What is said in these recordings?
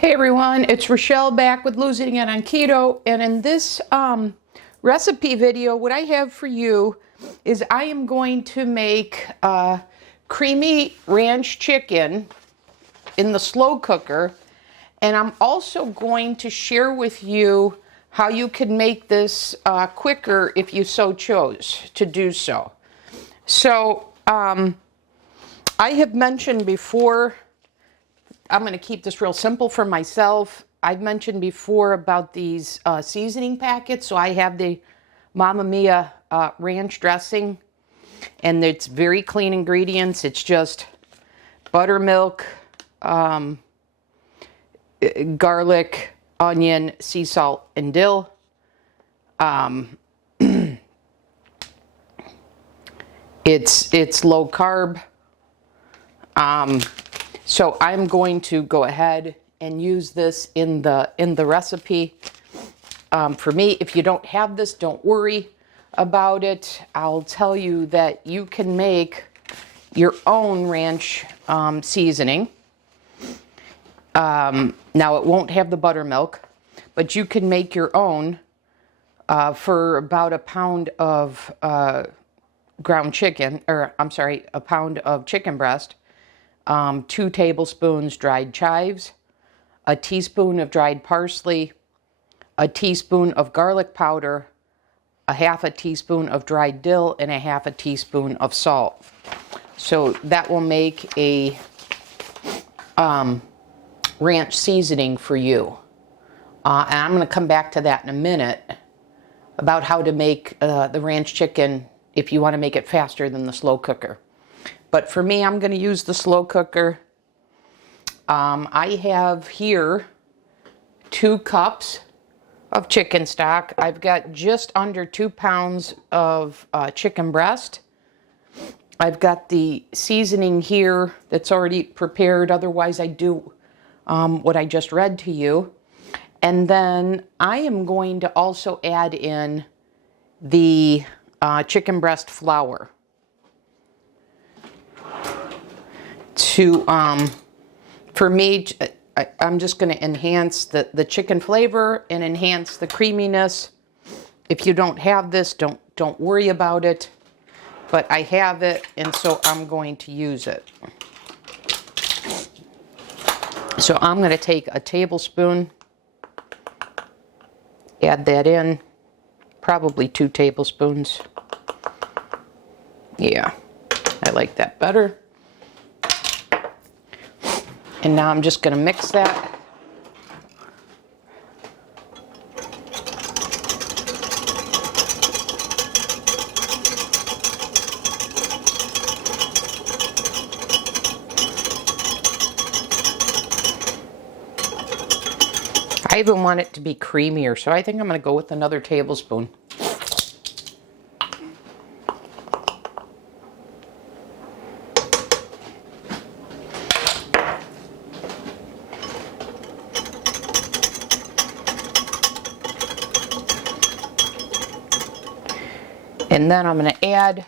Hey everyone, it's Rochelle back with Losing It on Keto, and in this recipe video, what I have for you is I am going to make creamy ranch chicken in the slow cooker, and I'm also going to share with you how you can make this quicker if you so chose to do so. So I have mentioned before, I'm going to keep this real simple for myself. I've mentioned before about these seasoning packets. So I have the Mamma Mia ranch dressing, and it's very clean ingredients. It's just buttermilk, garlic, onion, sea salt, and dill. It's low carb. So I'm going to go ahead and use this in the recipe. For me, if you don't have this, don't worry about it. I'll tell you that you can make your own ranch seasoning. Now it won't have the buttermilk, but you can make your own for about a pound of ground chicken, or I'm sorry, a pound of chicken breast. 2 tablespoons dried chives, a teaspoon of dried parsley, a teaspoon of garlic powder, a half a teaspoon of dried dill, and a half a teaspoon of salt. So that will make a ranch seasoning for you. And I'm going to come back to that in a minute about how to make the ranch chicken if you want to make it faster than the slow cooker. But for me, I'm going to use the slow cooker. I have here 2 cups of chicken stock. I've got just under 2 pounds of chicken breast. I've got the seasoning here that's already prepared. Otherwise, I do what I just read to you. And then I am going to also add in the chicken breast flour. For me, I'm just going to enhance the chicken flavor and enhance the creaminess. If you don't have this, don't worry about it. But I have it, and so I'm going to use it. So I'm going to take a tablespoon, add that in, probably 2 tablespoons. Yeah, I like that better. And now I'm just going to mix that. I even want it to be creamier, so I think I'm going to go with another tablespoon. And then I'm going to add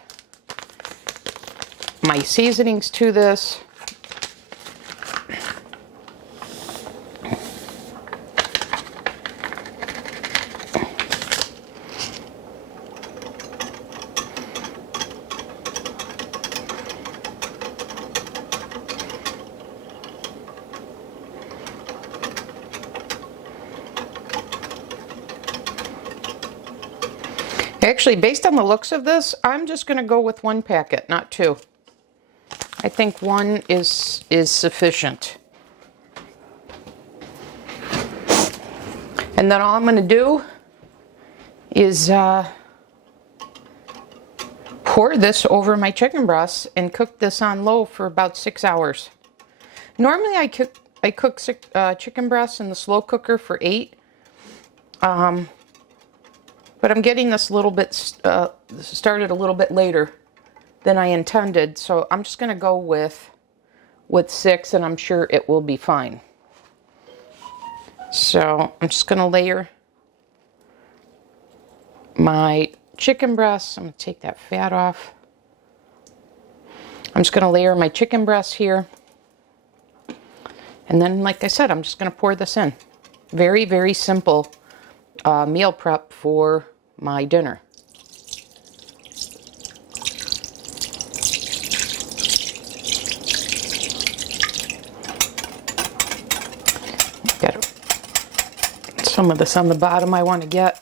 my seasonings to this. Actually, based on the looks of this, I'm just going to go with 1 packet, not 2. I think 1 is sufficient. And then all I'm going to do is pour this over my chicken breasts and cook this on low for about 6 hours. Normally I cook chicken breasts in the slow cooker for 8. But I'm getting this a little bit started a little bit later than I intended, so I'm just going to go with 6, and I'm sure it will be fine. So I'm just going to layer my chicken breasts. I'm going to take that fat off. I'm just going to layer my chicken breasts here. And then, like I said, I'm just going to pour this in. Very, very simple meal prep for my dinner. Got some of this on the bottom I want to get.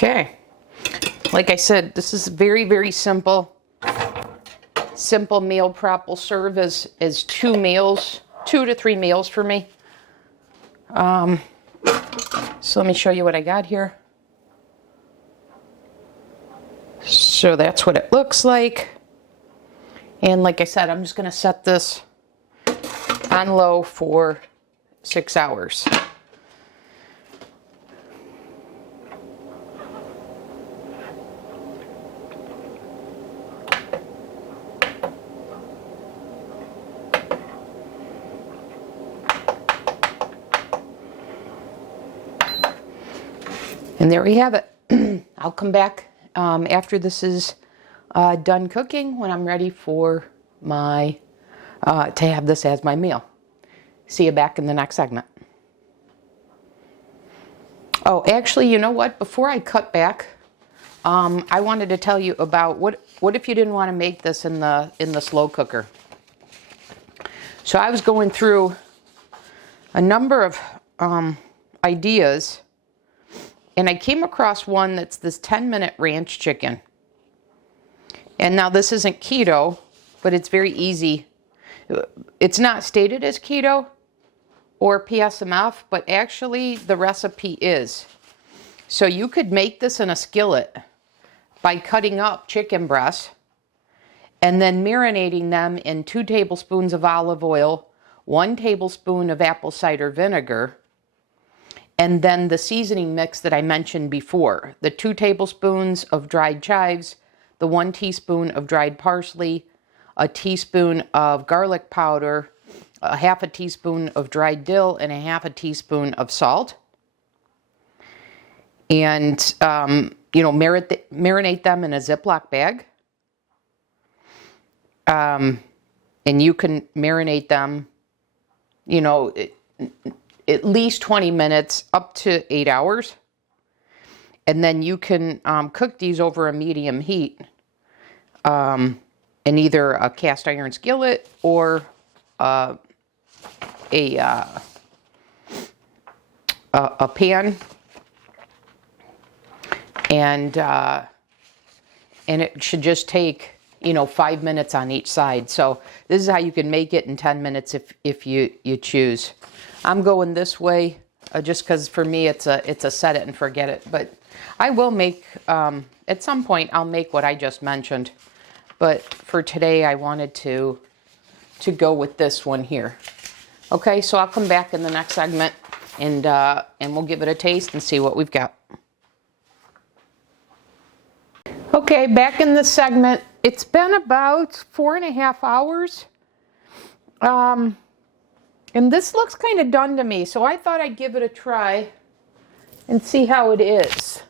Okay, like I said, this is very, very simple. Simple meal prep will serve as 2 meals, 2 to 3 meals for me. So let me show you what I got here. So that's what it looks like. And like I said, I'm just going to set this on low for 6 hours. And there we have it. I'll come back after this is done cooking, when I'm ready for my to have this as my meal. See you back in the next segment. Oh, actually, you know what? Before I cut back, I wanted to tell you about what if you didn't want to make this in the slow cooker. So I was going through a number of ideas. And I came across one that's this 10-minute ranch chicken. And now this isn't keto, but it's very easy. It's not stated as keto or PSMF, but actually the recipe is. So you could make this in a skillet by cutting up chicken breasts and then marinating them in 2 tablespoons of olive oil, 1 tablespoon of apple cider vinegar, and then the seasoning mix that I mentioned before, the 2 tablespoons of dried chives, the 1 teaspoon of dried parsley, a teaspoon of garlic powder, a half a teaspoon of dried dill, and a half a teaspoon of salt. And, marinate them in a Ziploc bag. And you can marinate them, at least 20 minutes up to 8 hours. And then you can cook these over a medium heat in either a cast iron skillet or a pan. And it should just take 5 minutes on each side. So this is how you can make it in 10 minutes if you choose. I'm going this way just because for me it's a set it and forget it. But I will make, at some point I'll make what I just mentioned. But for today I wanted to go with this one here. Okay, so I'll come back in the next segment and we'll give it a taste and see what we've got. Okay, back in this segment. It's been about 4.5 hours. And this looks kind of done to me, so I thought I'd give it a try and see how it is.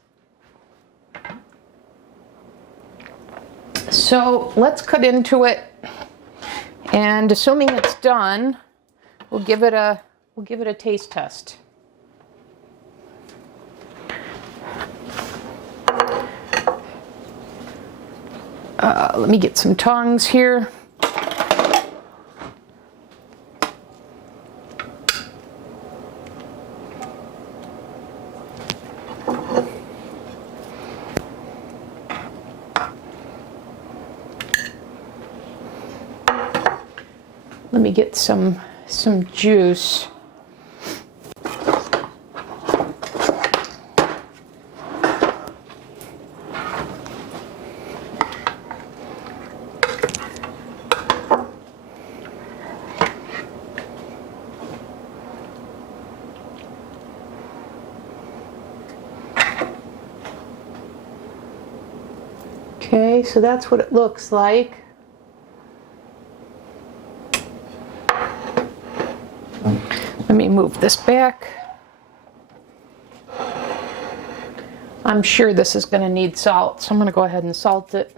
So let's cut into it, and assuming it's done, we'll give it a taste test. Let me get some tongs here. Let me get some juice. Okay, so that's what it looks like. Let me move this back. I'm sure this is going to need salt, so I'm going to go ahead and salt it.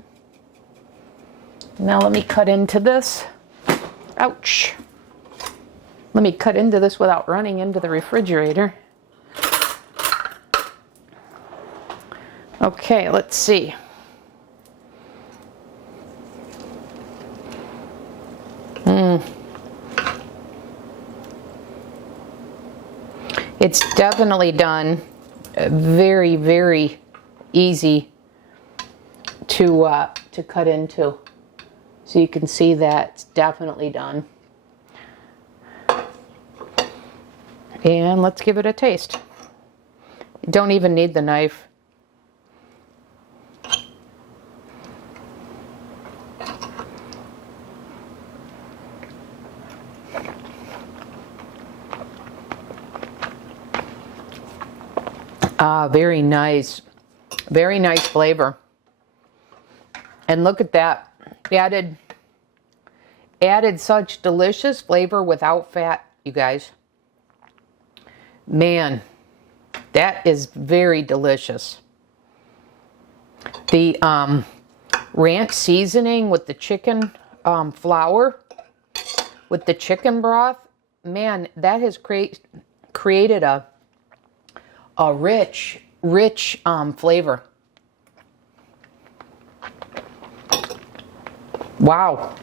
Now let me cut into this. Ouch. Let me cut into this without running into the refrigerator. Okay, let's see. It's definitely done. Very, very easy to cut into. So you can see that it's definitely done. And let's give it a taste. You don't even need the knife. Very nice. Very nice flavor. And look at that. Added such delicious flavor without fat, you guys. Man, that is very delicious. The ranch seasoning with the chicken flour, with the chicken broth, man, that has created a rich flavor. Wow.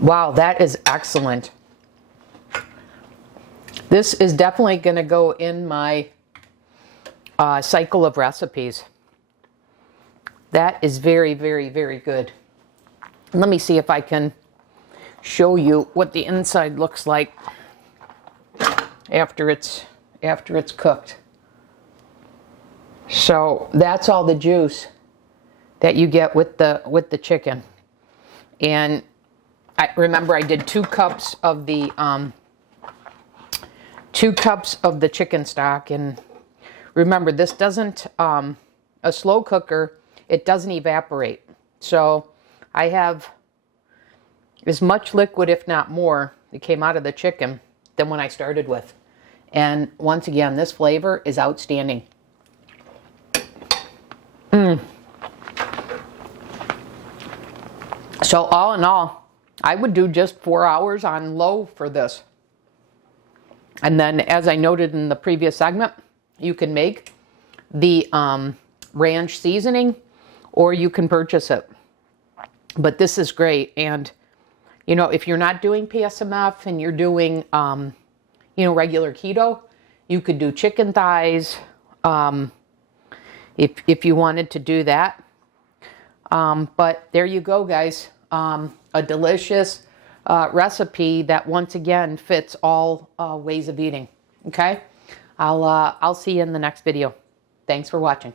Wow, that is excellent. This is definitely going to go in my cycle of recipes. That is very, very, very good. Let me see if I can show you what the inside looks like after it's cooked. So that's all the juice that you get with the chicken. And I remember I did 2 cups of the chicken stock, and remember, this doesn't a slow cooker, it doesn't evaporate. So I have as much liquid, if not more, that came out of the chicken than when I started with. And once again, this flavor is outstanding. So all in all, I would do just 4 hours on low for this. And then, as I noted in the previous segment, you can make the ranch seasoning, or you can purchase it. But this is great. And, you know, if you're not doing PSMF and you're doing, regular keto, you could do chicken thighs if you wanted to do that. But there you go, guys. A delicious recipe that once again fits all ways of eating. Okay, I'll see you in the next video. Thanks for watching.